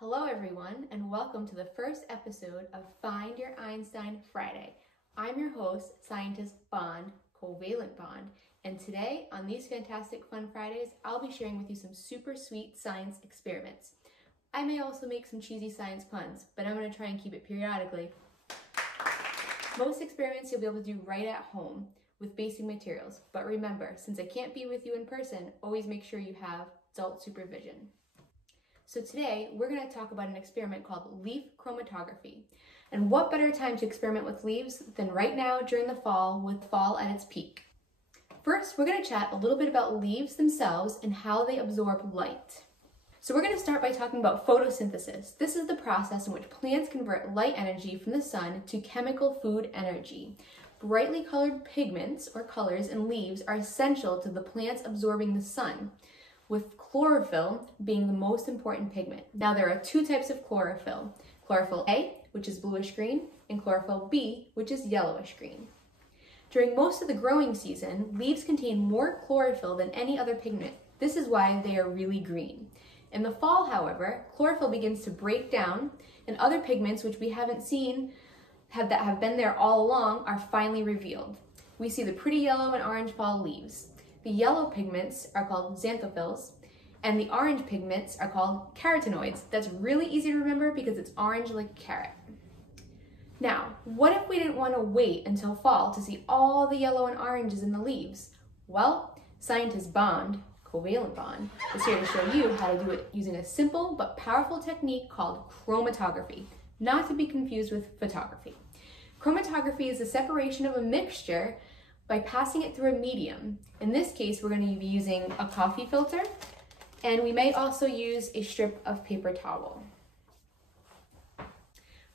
Hello everyone, and welcome to the first episode of Find Your Einstein Friday. I'm your host, scientist Bond, Covalent Bond, and today on these fantastic fun Fridays, I'll be sharing with you some super sweet science experiments. I may also make some cheesy science puns, but I'm going to try and keep it periodically. Most experiments you'll be able to do right at home with basic materials, but remember, since I can't be with you in person, always make sure you have adult supervision. So today, we're going to talk about an experiment called leaf chromatography. And what better time to experiment with leaves than right now during the fall, with fall at its peak. First, we're going to chat a little bit about leaves themselves and how they absorb light. So we're going to start by talking about photosynthesis. This is the process in which plants convert light energy from the sun to chemical food energy. Brightly colored pigments, or colors, in leaves are essential to the plants absorbing the sun, with chlorophyll being the most important pigment. Now there are two types of chlorophyll. Chlorophyll A, which is bluish green, and chlorophyll B, which is yellowish green. During most of the growing season, leaves contain more chlorophyll than any other pigment. This is why they are really green. In the fall, however, chlorophyll begins to break down, and other pigments which we haven't seen that have been there all along are finally revealed. We see the pretty yellow and orange fall leaves. The yellow pigments are called xanthophylls, and the orange pigments are called carotenoids. That's really easy to remember because it's orange like a carrot. Now, what if we didn't want to wait until fall to see all the yellow and oranges in the leaves? Well, scientist Bond, Covalent Bond, is here to show you how to do it using a simple but powerful technique called chromatography, not to be confused with photography. Chromatography is the separation of a mixture by passing it through a medium. In this case, we're going to be using a coffee filter, and we may also use a strip of paper towel.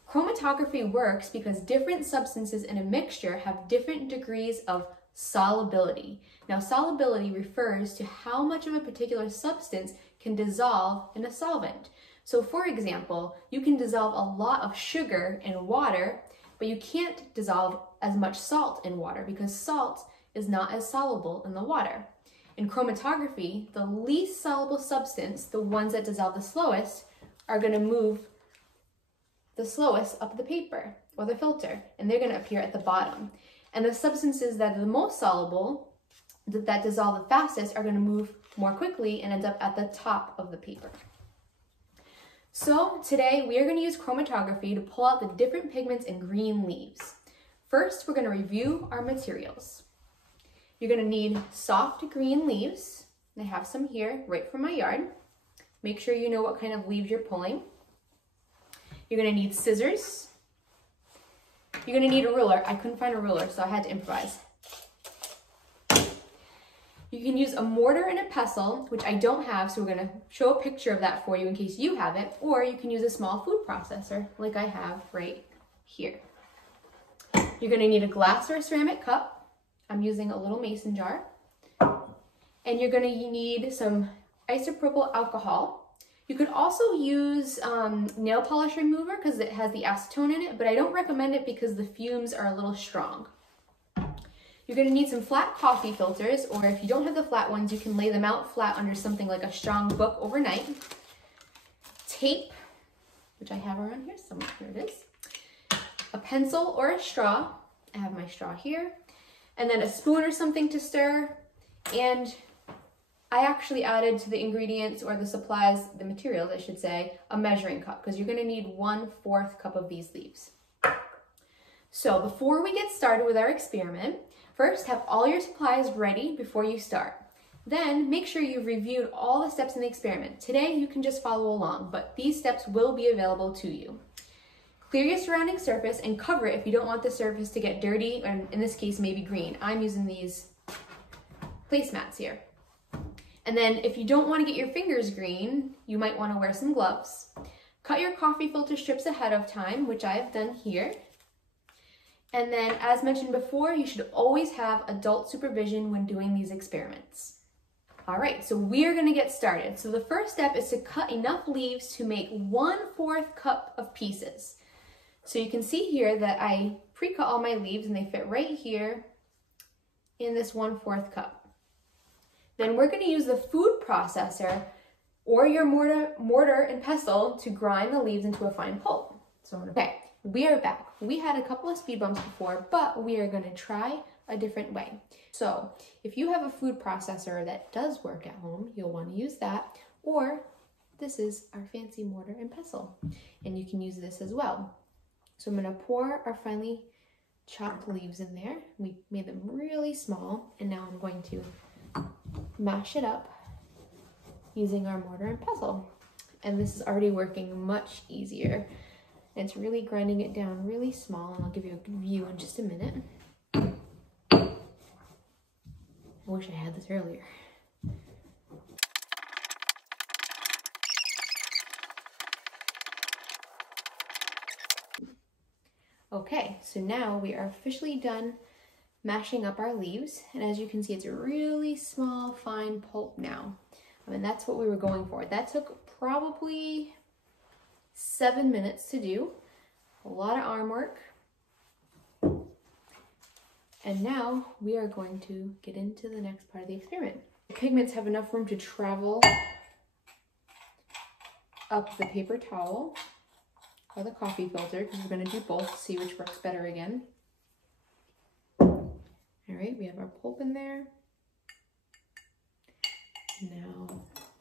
Chromatography works because different substances in a mixture have different degrees of solubility. Now, solubility refers to how much of a particular substance can dissolve in a solvent. So for example, you can dissolve a lot of sugar in water, but you can't dissolve as much salt in water because salt is not as soluble in the water. In chromatography, the least soluble substance, the ones that dissolve the slowest, are going to move the slowest up the paper or the filter, and they're going to appear at the bottom. And the substances that are the most soluble, that dissolve the fastest, are going to move more quickly and end up at the top of the paper. So today we are going to use chromatography to pull out the different pigments in green leaves. First, we're going to review our materials. You're going to need soft green leaves. I have some here right from my yard. Make sure you know what kind of leaves you're pulling. You're going to need scissors. You're going to need a ruler. I couldn't find a ruler, so I had to improvise. You can use a mortar and a pestle, which I don't have, so we're going to show a picture of that for you in case you have it, or you can use a small food processor like I have right here. You're going to need a glass or a ceramic cup. I'm using a little mason jar. And you're going to need some isopropyl alcohol. You could also use nail polish remover because it has the acetone in it, but I don't recommend it because the fumes are a little strong. You're going to need some flat coffee filters, or if you don't have the flat ones, you can lay them out flat under something like a strong book overnight. Tape, which I have around here somewhere. Here it is. A pencil or a straw. I have my straw here. And then a spoon or something to stir. And I actually added to the ingredients, or the supplies, the materials I should say, a measuring cup, because you're going to need 1/4 cup of these leaves. So before we get started with our experiment, first have all your supplies ready before you start. Then make sure you've reviewed all the steps in the experiment. Today you can just follow along, but these steps will be available to you. Clear your surrounding surface and cover it if you don't want the surface to get dirty, and in this case maybe green. I'm using these placemats here. And then if you don't want to get your fingers green, you might want to wear some gloves. Cut your coffee filter strips ahead of time, which I have done here. And then, as mentioned before, you should always have adult supervision when doing these experiments. All right, so we are going to get started. So the first step is to cut enough leaves to make 1/4 cup of pieces. So you can see here that I pre-cut all my leaves and they fit right here in this 1/4 cup. Then we're going to use the food processor or your mortar and pestle to grind the leaves into a fine pulp. So, okay, we are back. We had a couple of speed bumps before, but we are gonna try a different way. So if you have a food processor that does work at home, you'll wanna use that, or this is our fancy mortar and pestle, and you can use this as well. So I'm gonna pour our finely chopped leaves in there. We made them really small, and now I'm going to mash it up using our mortar and pestle. And this is already working much easier. And it's really grinding it down really small, and I'll give you a good view in just a minute. I wish I had this earlier. Okay, so now we are officially done mashing up our leaves, and as you can see, it's a really small, fine pulp now. And that's what we were going for. That took probably 7 minutes to do. A lot of arm work. And now we are going to get into the next part of the experiment. The pigments have enough room to travel up the paper towel or the coffee filter, because we're going to do both to see which works better again. All right, we have our pulp in there. Now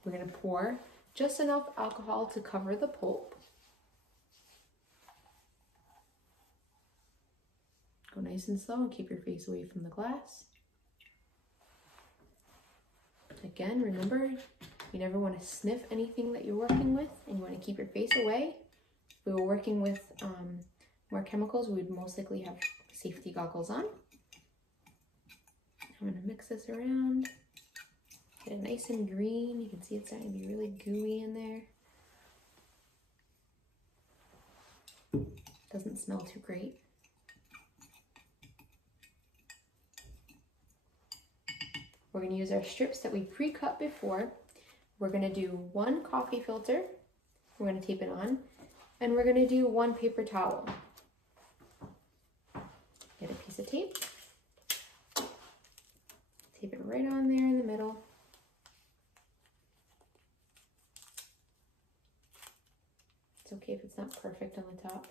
we're going to pour just enough alcohol to cover the pulp. Go nice and slow and keep your face away from the glass. Again, remember, you never want to sniff anything that you're working with, and you want to keep your face away. If we were working with more chemicals, we would most likely have safety goggles on. I'm going to mix this around. Get it nice and green. You can see it's starting to be really gooey in there. Doesn't smell too great. We're going to use our strips that we pre-cut before. We're going to do one coffee filter. We're going to tape it on. And we're going to do one paper towel. Get a piece of tape. Tape it right on there in the middle. It's okay if it's not perfect on the top.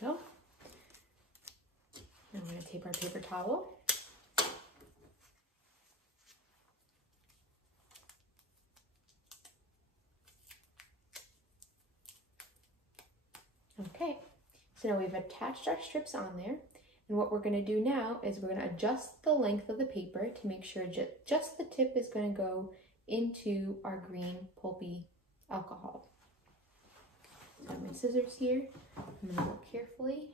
So, now we're going to tape our paper towel. Okay, so now we've attached our strips on there, and what we're going to do now is we're going to adjust the length of the paper to make sure just the tip is going to go into our green pulpy alcohol. So I have my scissors here. I'm going to look carefully.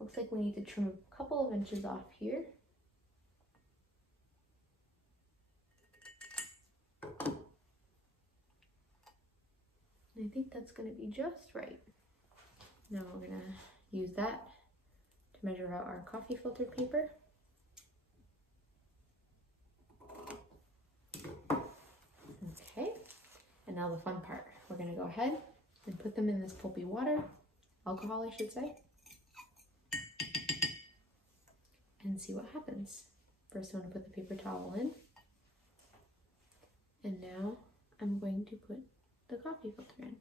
Looks like we need to trim a couple of inches off here. And I think that's going to be just right. Now we're going to use that to measure out our coffee filter paper. Okay, and now the fun part. We're going to go ahead and put them in this pulpy water, alcohol I should say, and see what happens. First I'm going to put the paper towel in, and now I'm going to put the coffee filter in.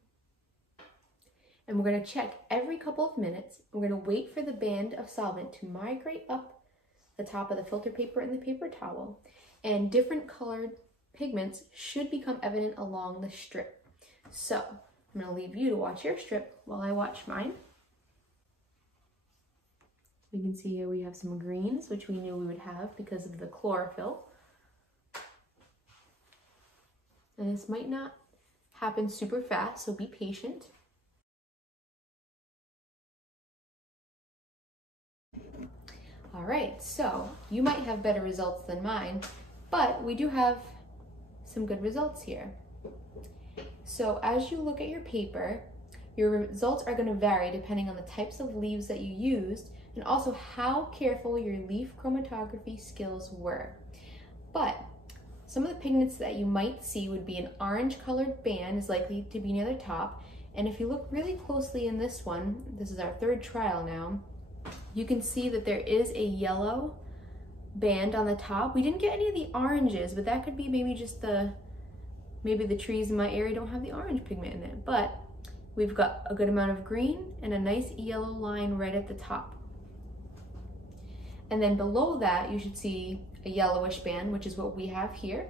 And we're going to check every couple of minutes. We're going to wait for the band of solvent to migrate up the top of the filter paper and the paper towel. And different colored pigments should become evident along the strip. So I'm going to leave you to watch your strip while I watch mine. We can see here we have some greens, which we knew we would have because of the chlorophyll. And this might not happen super fast, so be patient. All right, so you might have better results than mine, but we do have some good results here. So as you look at your paper, your results are going to vary depending on the types of leaves that you used and also how careful your leaf chromatography skills were. But some of the pigments that you might see would be an orange colored band is likely to be near the top. And if you look really closely in this one, this is our third trial now, you can see that there is a yellow band on the top. We didn't get any of the oranges, but that could be maybe just maybe the trees in my area don't have the orange pigment in it. But we've got a good amount of green and a nice yellow line right at the top. And then below that, you should see a yellowish band, which is what we have here.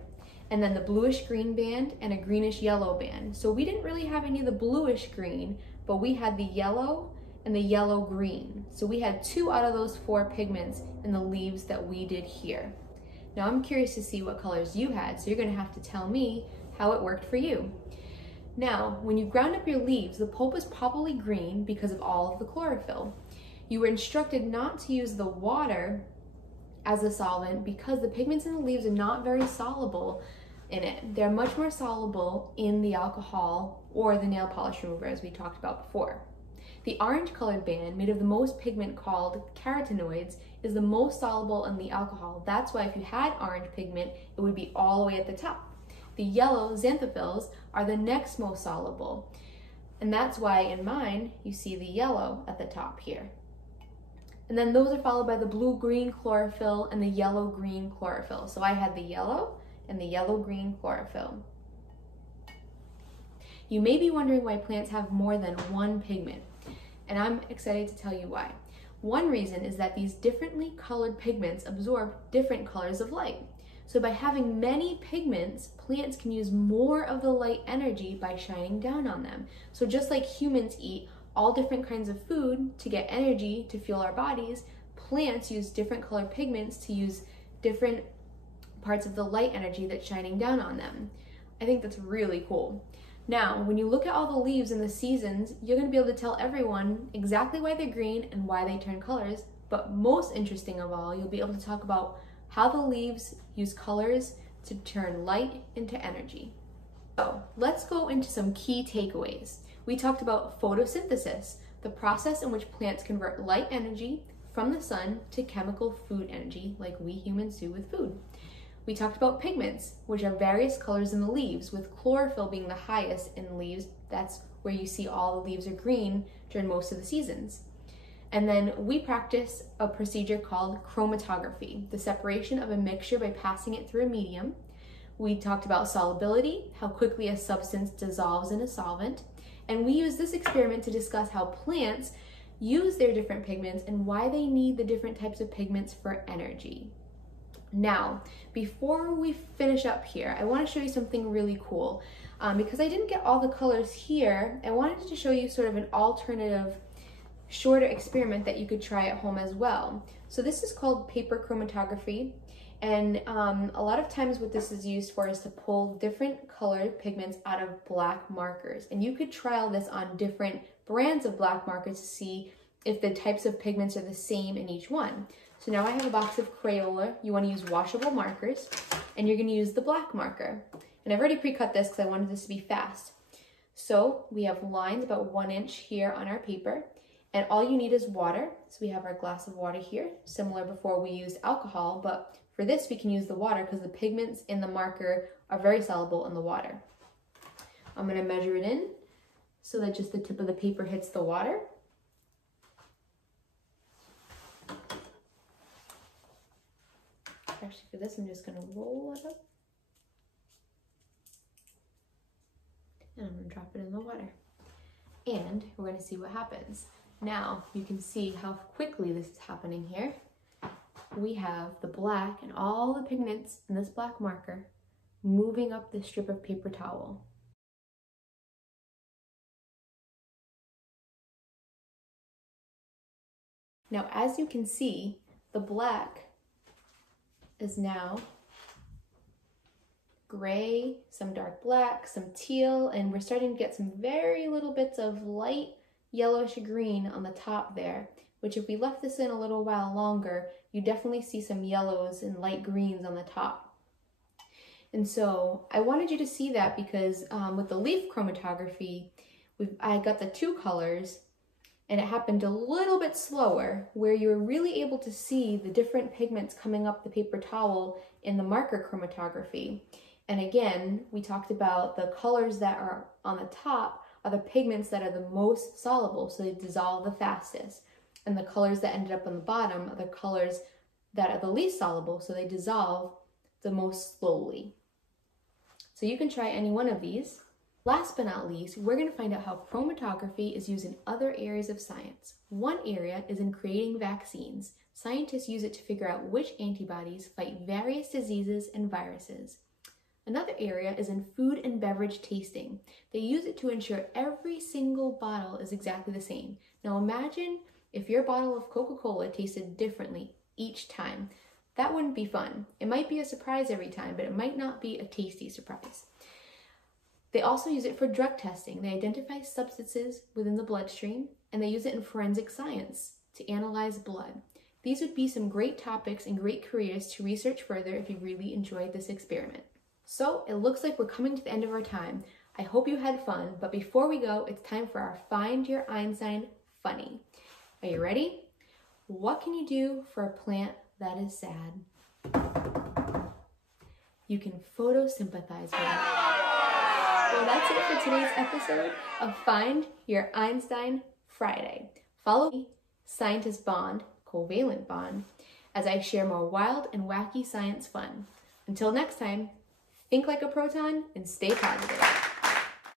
And then the bluish green band and a greenish yellow band. So we didn't really have any of the bluish green, but we had the yellow and the yellow green. So we had 2 out of those 4 pigments in the leaves that we did here. Now I'm curious to see what colors you had, so you're gonna have to tell me how it worked for you. Now, when you ground up your leaves, the pulp is probably green because of all of the chlorophyll. You were instructed not to use the water as a solvent because the pigments in the leaves are not very soluble in it. They're much more soluble in the alcohol or the nail polish remover, as we talked about before. The orange colored band, made of the most pigment called carotenoids, is the most soluble in the alcohol. That's why if you had orange pigment, it would be all the way at the top. The yellow xanthophylls are the next most soluble. And that's why in mine, you see the yellow at the top here. And then those are followed by the blue-green chlorophyll and the yellow-green chlorophyll. So I had the yellow and the yellow-green chlorophyll. You may be wondering why plants have more than one pigment, and I'm excited to tell you why. One reason is that these differently colored pigments absorb different colors of light. So by having many pigments, plants can use more of the light energy by shining down on them. So just like humans eat all different kinds of food to get energy to fuel our bodies, plants use different colored pigments to use different parts of the light energy that's shining down on them. I think that's really cool. Now, when you look at all the leaves in the seasons, you're going to be able to tell everyone exactly why they're green and why they turn colors, but most interesting of all, you'll be able to talk about how the leaves use colors to turn light into energy. So let's go into some key takeaways. We talked about photosynthesis, the process in which plants convert light energy from the sun to chemical food energy like we humans do with food. We talked about pigments, which are various colors in the leaves, with chlorophyll being the highest in leaves. That's where you see all the leaves are green during most of the seasons. And then we practice a procedure called chromatography, the separation of a mixture by passing it through a medium. We talked about solubility, how quickly a substance dissolves in a solvent. And we use this experiment to discuss how plants use their different pigments and why they need the different types of pigments for energy. Now, before we finish up here, I want to show you something really cool. Because I didn't get all the colors here, I wanted to show you sort of an alternative, shorter experiment that you could try at home as well. So this is called paper chromatography. And a lot of times what this is used for is to pull different colored pigments out of black markers. And you could trial this on different brands of black markers to see if the types of pigments are the same in each one. So now I have a box of Crayola. You want to use washable markers, and you're going to use the black marker. And I've already pre-cut this because I wanted this to be fast. So we have lines about 1 inch here on our paper, and all you need is water. So we have our glass of water here, similar before we used alcohol, but for this we can use the water because the pigments in the marker are very soluble in the water. I'm going to measure it in so that just the tip of the paper hits the water. Actually, for this, I'm just going to roll it up. And I'm going to drop it in the water. And we're going to see what happens. Now, you can see how quickly this is happening here. We have the black and all the pigments in this black marker moving up this strip of paper towel. Now, as you can see, the black is now gray, some dark black, some teal, and we're starting to get some very little bits of light yellowish green on the top there, which if we left this in a little while longer, you definitely see some yellows and light greens on the top. And so I wanted you to see that because with the leaf chromatography, I got the 2 colors, and it happened a little bit slower, where you're really able to see the different pigments coming up the paper towel in the marker chromatography. And again, we talked about the colors that are on the top are the pigments that are the most soluble, so they dissolve the fastest. And the colors that ended up on the bottom are the colors that are the least soluble, so they dissolve the most slowly. So you can try any one of these. Last but not least, we're going to find out how chromatography is used in other areas of science. One area is in creating vaccines. Scientists use it to figure out which antibodies fight various diseases and viruses. Another area is in food and beverage tasting. They use it to ensure every single bottle is exactly the same. Now imagine if your bottle of Coca-Cola tasted differently each time. That wouldn't be fun. It might be a surprise every time, but it might not be a tasty surprise. They also use it for drug testing. They identify substances within the bloodstream, and they use it in forensic science to analyze blood. These would be some great topics and great careers to research further if you really enjoyed this experiment. So it looks like we're coming to the end of our time. I hope you had fun, but before we go, it's time for our Find Your Einstein Funny. Are you ready? What can you do for a plant that is sad? You can photosynthesize with it. So that's it for today's episode of Find Your Einstein Friday. Follow me, Scientist Bond, Covalent Bond, as I share more wild and wacky science fun. Until next time, think like a proton and stay positive.